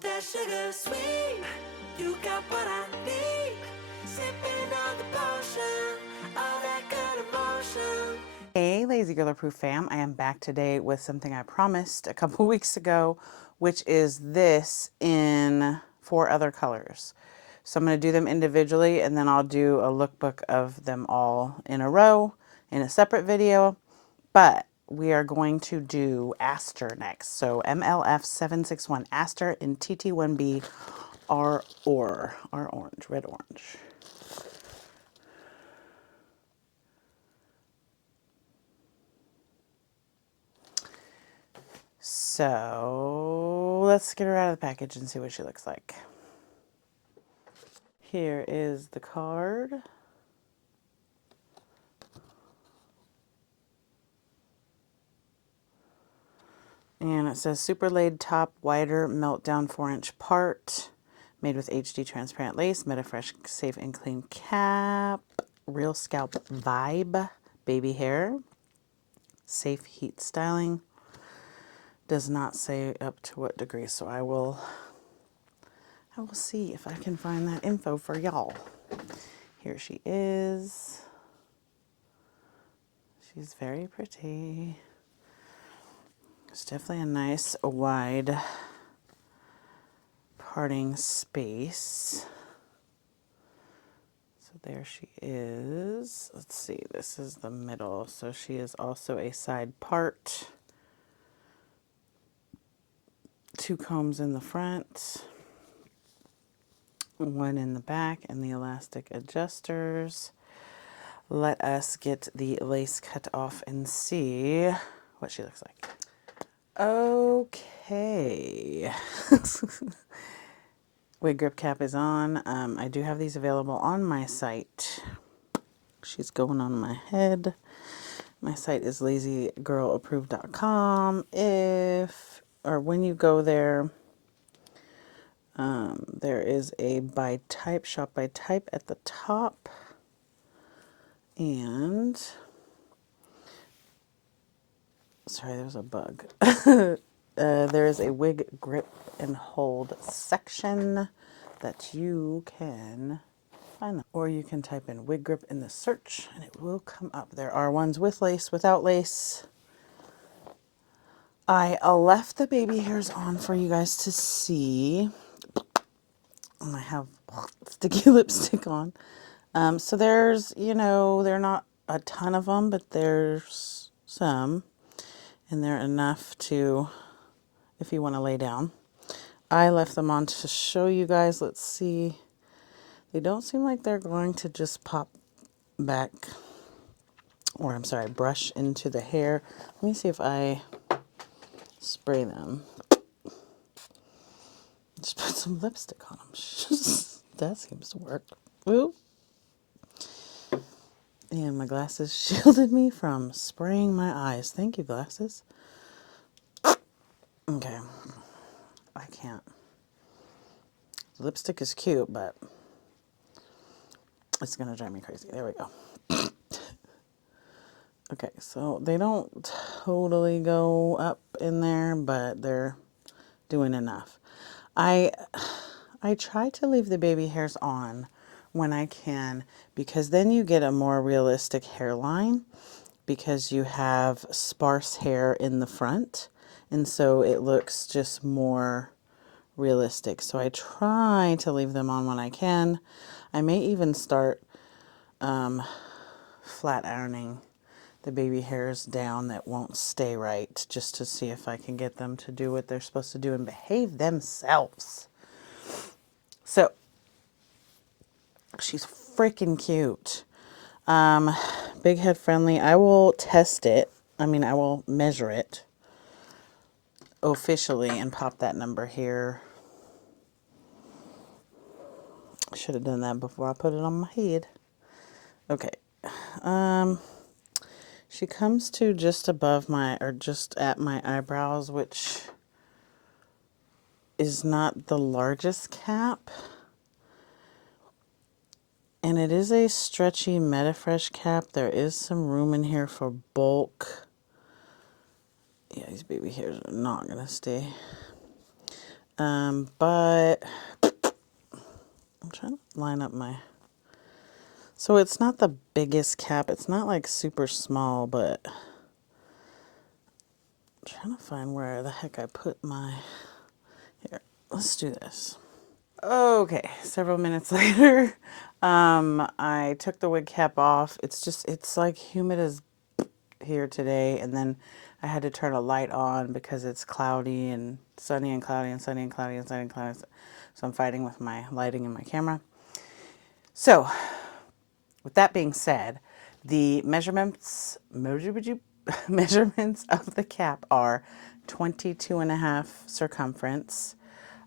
that sugar sweet. You got what I need. Sipping on the potion, all that good emotion. Hey, Lazy Girl Proof fam. I am back today with something I promised a couple weeks ago, which is this in 4 other colors. So I'm going to do them individually, and then I'll do a lookbook of them all in a row in a separate video. But we are going to do Aster next. So MLF 761 Aster in TT1B R.OR. R orange, red orange. So let's get her out of the package and see what she looks like. Here is the card. And it says super laid top, wider, meltdown 4-inch part, made with HD transparent lace, MetaFresh safe and clean cap, real scalp vibe, baby hair, safe heat styling. Does not say up to what degree, so I will see if I can find that info for y'all. Here she is. She's very pretty. It's definitely a nice wide parting space. So there she is. Let's see, this is the middle. So she is also a side part. 2 combs in the front, 1 in the back, and the elastic adjusters. Let us get the lace cut off and see what she looks like. Okay. Wig grip cap is on. I do have these available on my site. She's going on my head. My site is lazygirlapproved.com. When you go there, there is a by type, shop by type at the top. And, sorry, there's a bug. There is a wig grip and hold section that you can find them. Or you can type in wig grip in the search and it will come up. There are ones with lace, without lace. I left the baby hairs on for you guys to see. And I have sticky lipstick on. So there's, there are not a ton of them, but there's some. And they're enough to, if you want to lay down. I left them on to show you guys. Let's see. They don't seem like they're going to just pop back, or I'm sorry, brush into the hair. Let me see if I spray them. Just put some lipstick on them. That seems to work. Ooh. And my glasses shielded me from spraying my eyes. Thank you, glasses. Okay. I can't. The lipstick is cute, but it's going to drive me crazy. There we go. Okay, so they don't totally go up in there, but they're doing enough. I try to leave the baby hairs on when I can, because then you get a more realistic hairline, because you have sparse hair in the front, and so it looks just more realistic. So I try to leave them on when I can. I may even start flat ironing the baby hairs down that won't stay right, just to see if I can get them to do what they're supposed to do and behave themselves. So she's freaking cute. Big head friendly. I will test it. I will measure it officially and pop that number here. I should have done that before I put it on my head. Okay. She comes to just above just at my eyebrows, which is not the largest cap. And it is a stretchy MetaFresh cap. There is some room in here for bulk. Yeah, these baby hairs are not going to stay. But I'm trying to line up my, so it's not the biggest cap. It's not like super small, but I'm trying to find where the heck I put my, here, let's do this. Okay, several minutes later, I took the wig cap off. It's like humid as here today, and then I had to turn a light on because it's cloudy and sunny and cloudy and sunny and cloudy and sunny and cloudy. So I'm fighting with my lighting and my camera. So, with that being said, the measurements of the cap are 22.5 circumference,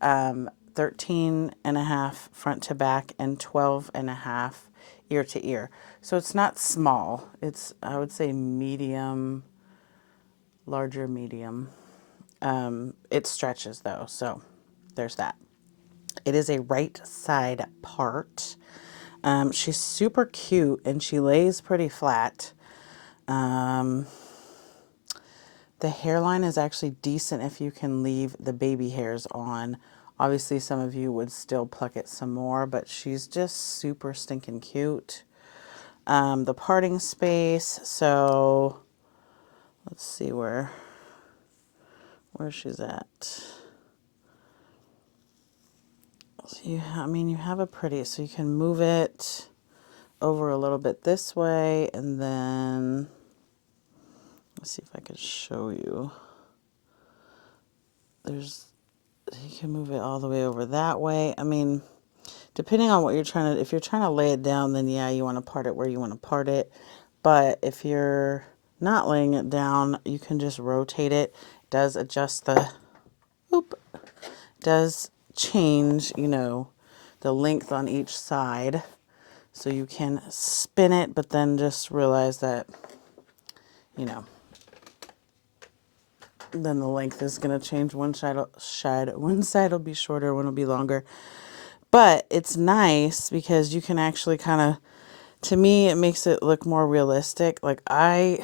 13.5 front to back, and 12.5 ear to ear. So it's not small. It's, I would say, medium, larger medium. It stretches though, so there's that. It is a right side part. She's super cute and she lays pretty flat. The hairline is actually decent if you can leave the baby hairs on. Obviously, some of you would still pluck it some more, but she's just super stinking cute. The parting space, so let's see where she's at. So you have a pretty, so you can move it over a little bit this way, and then let's see if I can show you. You can move it all the way over that way. I mean, depending on what you're trying to, if you're trying to lay it down, then yeah, you want to part it where you want to part it. But if you're not laying it down, you can just rotate it. It does adjust the, does change, the length on each side. So you can spin it, but then just realize that, then the length is going to change. One side will be shorter, one will be longer. But it's nice because you can actually kind of, to me, it makes it look more realistic. Like I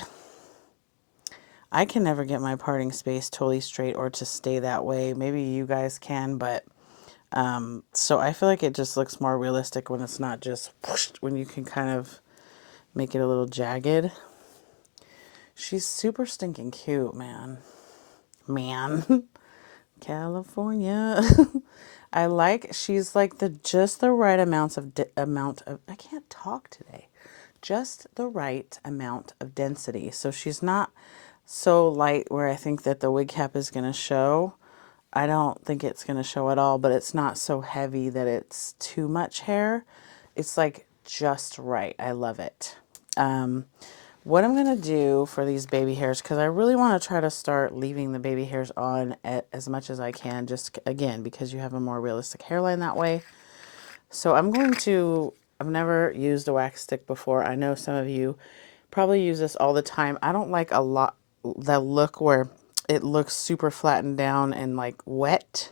can never get my parting space totally straight or to stay that way. Maybe you guys can, but so I feel like it just looks more realistic when it's not just whoosh, when you can kind of make it a little jagged. She's super stinking cute, man. California. She's like just the right amount of I can't talk today. Just the right amount of density. So she's not so light where I think that the wig cap is going to show. I don't think it's going to show at all, but it's not so heavy that it's too much hair. It's like just right. I love it. What I'm going to do for these baby hairs, because I really want to try to start leaving the baby hairs on as much as I can, just again, because you have a more realistic hairline that way. So I've never used a wax stick before. I know some of you probably use this all the time. I don't like the look where it looks super flattened down and like wet,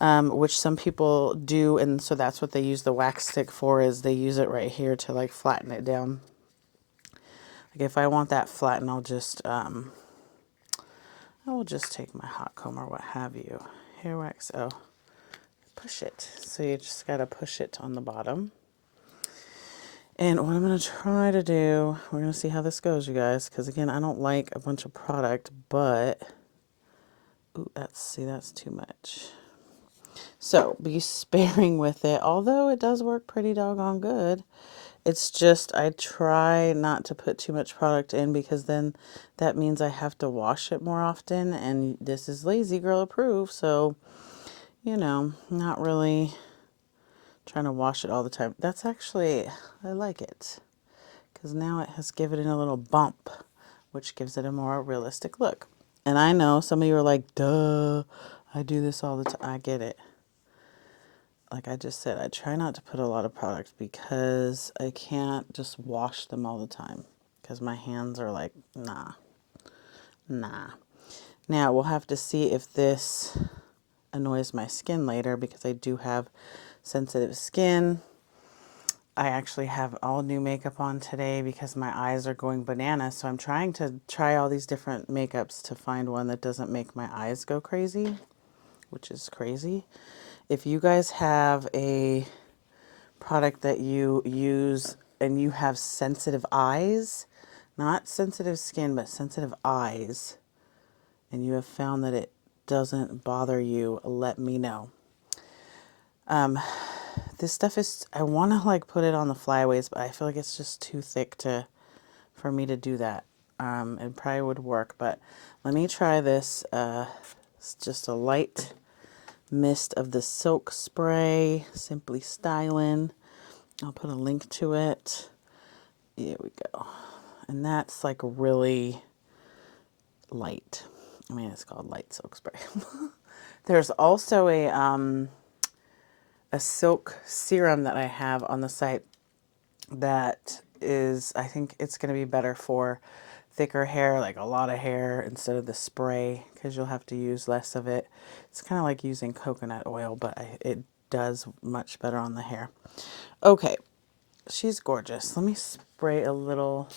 which some people do. And so that's what they use the wax stick for, is they use it right here to like flatten it down. Like if I want that flattened, I will just take my hot comb or what have you. Hair wax, push it. So you just got to push it on the bottom. And what I'm going to try to do, we're going to see how this goes, you guys. Because again, I don't like a bunch of product, but, that's too much. So be sparing with it, although it does work pretty doggone good. It's just, I try not to put too much product in because then that means I have to wash it more often, and this is lazy girl approved, so, not really trying to wash it all the time. That's actually, I like it because now it has given it a little bump, which gives it a more realistic look. And I know some of you are like, duh, I do this all the time. I get it. Like I just said, I try not to put a lot of product because I can't just wash them all the time because my hands are like, nah. Now we'll have to see if this annoys my skin later because I do have sensitive skin. I actually have all new makeup on today because my eyes are going bananas. So I'm trying all these different makeups to find one that doesn't make my eyes go crazy. which is crazy. If you guys have a product that you use and you have sensitive eyes, not sensitive skin, but sensitive eyes, and you have found that it doesn't bother you, let me know. This stuff is, I want to like put it on the flyaways, but I feel like it's just too thick for me to do that. It probably would work, but let me try this. It's just a light mist of the silk spray, Simply Stylin'. I'll put a link to it. Here we go. And that's like really light. I mean, it's called light silk spray. There's also a silk serum that I have on the site that is, I think it's going to be better for thicker hair, like a lot of hair, instead of the spray, because you'll have to use less of it. It's kind of like using coconut oil, but it does much better on the hair. Okay, she's gorgeous. Let me spray a little,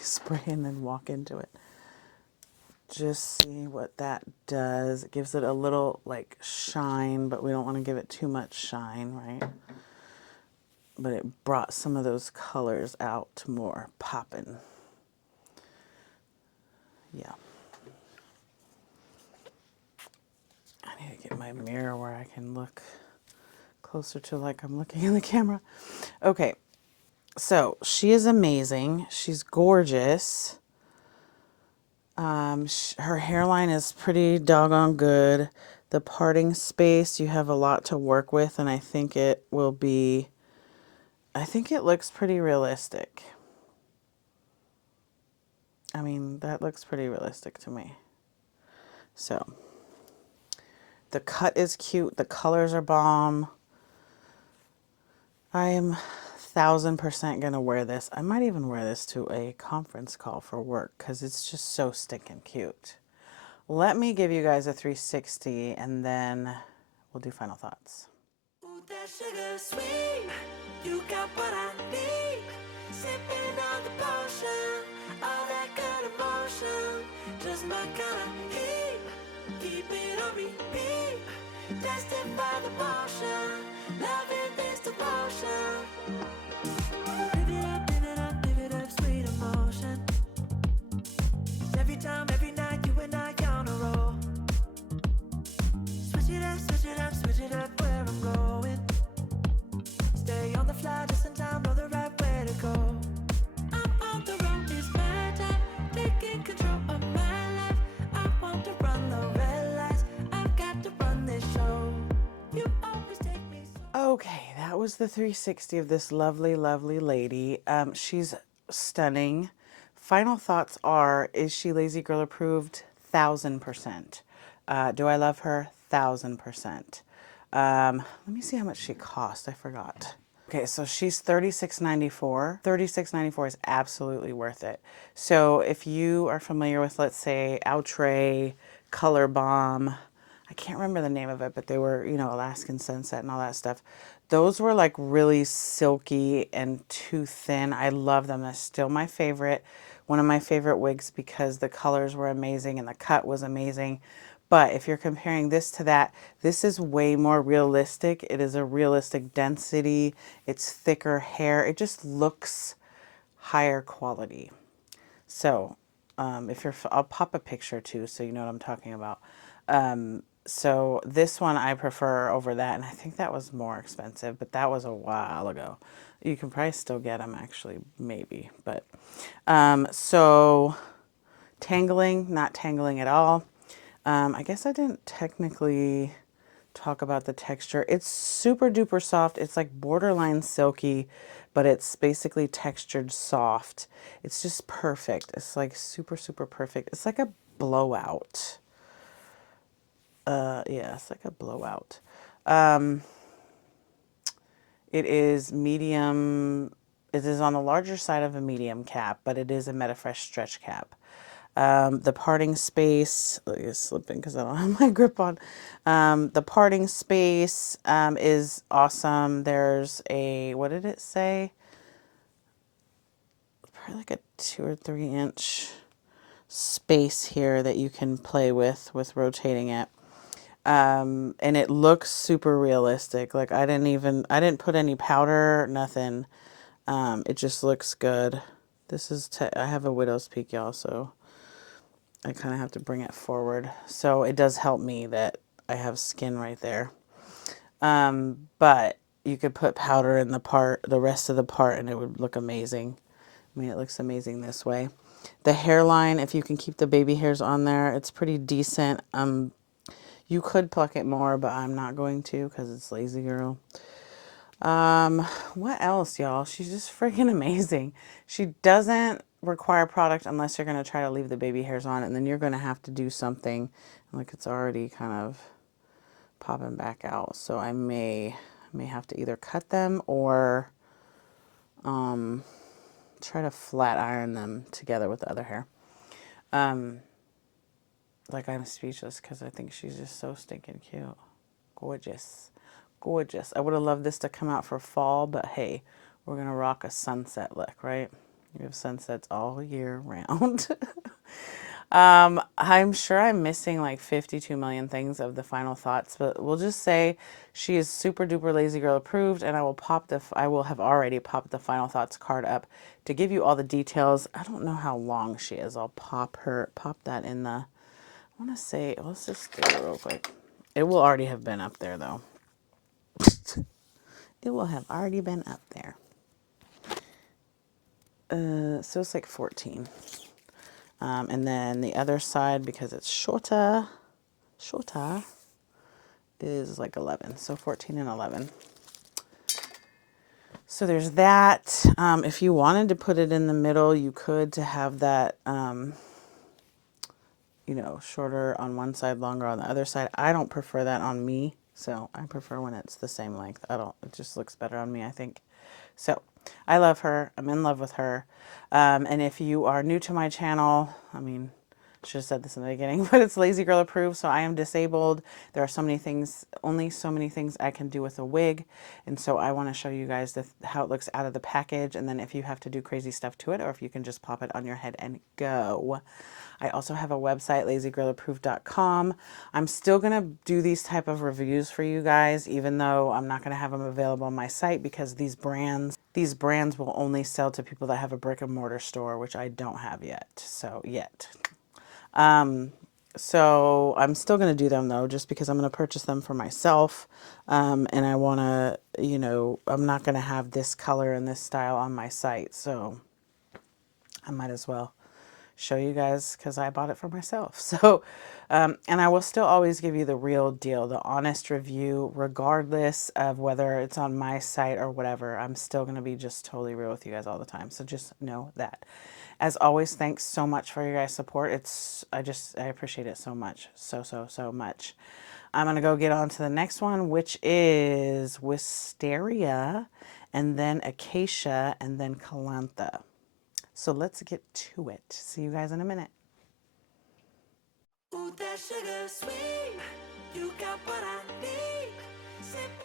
spray and then walk into it. Just see what that does. It gives it a little like shine, but we don't want to give it too much shine, right? But it brought some of those colors out more poppin'. Yeah. I need to get my mirror where I can look closer to like I'm looking in the camera. Okay, so she is amazing. She's gorgeous. Her hairline is pretty doggone good. The parting space, you have a lot to work with, and I think it will be, I think it looks pretty realistic. I mean, that looks pretty realistic to me. So, the cut is cute. The colors are bomb. I am 1000% gonna wear this. I might even wear this to a conference call for work because it's just so stinking cute. Let me give you guys a 360 and then we'll do final thoughts. Ooh, that sugar sweet, you got what I need. Sipping on the potion, all that good emotion, just my kind of heat. Keep it on repeat, tested by the motion, loving this devotion. Live it up, sweet emotion. Every time, every night, you and I on a roll. Switch it up, switch it up, switch it up where I'm going. Stay on the fly just in time, know the right way to go. I'm on the road, it's my time, taking control of my life. I want to run the red lights, I've got to run this show. You always take me so. Okay, that was the 360 of this lovely, lovely lady. She's stunning. Final thoughts are, is she lazy girl approved? 1000%. Do I love her? 1000%. Let me see how much she cost. I forgot. Okay, so she's $36.94. $36.94 is absolutely worth it. So if you are familiar with, let's say, Outre, Color Bomb, I can't remember the name of it, but they were, you know, Alaskan Sunset and all that stuff. Those were like really silky and too thin. I love them. That's still my favorite. One of my favorite wigs because the colors were amazing and the cut was amazing. But if you're comparing this to that, this is way more realistic. It is a realistic density. It's thicker hair. It just looks higher quality. So if you're, I'll pop a picture too so you know what I'm talking about. So this one I prefer over that, and I think that was more expensive, but that was a while ago. You can probably still get them actually, maybe, but so tangling, not tangling at all. I guess I didn't technically talk about the texture. It's super duper soft. It's like borderline silky, but it's basically textured soft. It's just perfect. It's like super, super perfect. It's like a blowout. Yeah, it's like a blowout. It is medium. It is on the larger side of a medium cap, but it is a MetaFresh stretch cap. The parting space, it's slipping because I don't have my grip on. The parting space is awesome. There's a, what did it say? Probably like a 2 or 3 inch space here that you can play with rotating it. And it looks super realistic. Like I didn't put any powder, nothing. It just looks good. This is, I have a widow's peak, y'all, so I kind of have to bring it forward. So it does help me that I have skin right there. But you could put powder in the rest of the part, and it would look amazing. I mean, it looks amazing this way. The hairline, if you can keep the baby hairs on there, it's pretty decent. You could pluck it more, but I'm not going to because it's lazy girl. What else, y'all? She's just freaking amazing. She doesn't require product unless you're going to try to leave the baby hairs on, and then you're going to have to do something. Like it's already kind of popping back out. So I may have to either cut them or try to flat iron them together with the other hair. Like I'm speechless because I think she's just so stinking cute. Gorgeous. Gorgeous. I would have loved this to come out for fall, but hey, we're going to rock a sunset look, right? We have sunsets all year round. I'm sure I'm missing like 52 million things of the final thoughts, but we'll just say she is super duper lazy girl approved, and I will have already popped the final thoughts card up to give you all the details. I don't know how long she is. I'll pop that in the, I want to say, let's just do it real quick. It will already have been up there though. It will have already been up there. So it's like 14. And then the other side, because it's shorter, is like 11. So 14 and 11. So there's that. If you wanted to put it in the middle, you could, to have that, you know, shorter on one side, longer on the other side. I don't prefer that on me. So I prefer when it's the same length. It just looks better on me, I think. So I love her. I'm in love with her. And if you are new to my channel, I mean, I should have said this in the beginning, but it's Lazy Girl approved. So I am disabled. There are so many things, only so many things I can do with a wig. And so I want to show you guys how it looks out of the package. And then if you have to do crazy stuff to it, or if you can just pop it on your head and go. I also have a website, lazygirlapproved.com. I'm still going to do these type of reviews for you guys, even though I'm not going to have them available on my site, because these brands will only sell to people that have a brick and mortar store, which I don't have yet. So so I'm still going to do them though, just because I'm going to purchase them for myself. And I want to, you know, I'm not going to have this color and this style on my site. So I might as well show you guys because I bought it for myself. So, and I will still always give you the real deal, the honest review, regardless of whether it's on my site or whatever. I'm still going to be just totally real with you guys all the time. So just know that. As always, thanks so much for your guys' support. I appreciate it so much. So much. I'm going to go get on to the next one, which is Wisteria, and then Acacia, and then Calantha. So let's get to it. See you guys in a minute. Ooh, that sugar sweet. You got what I need. Sip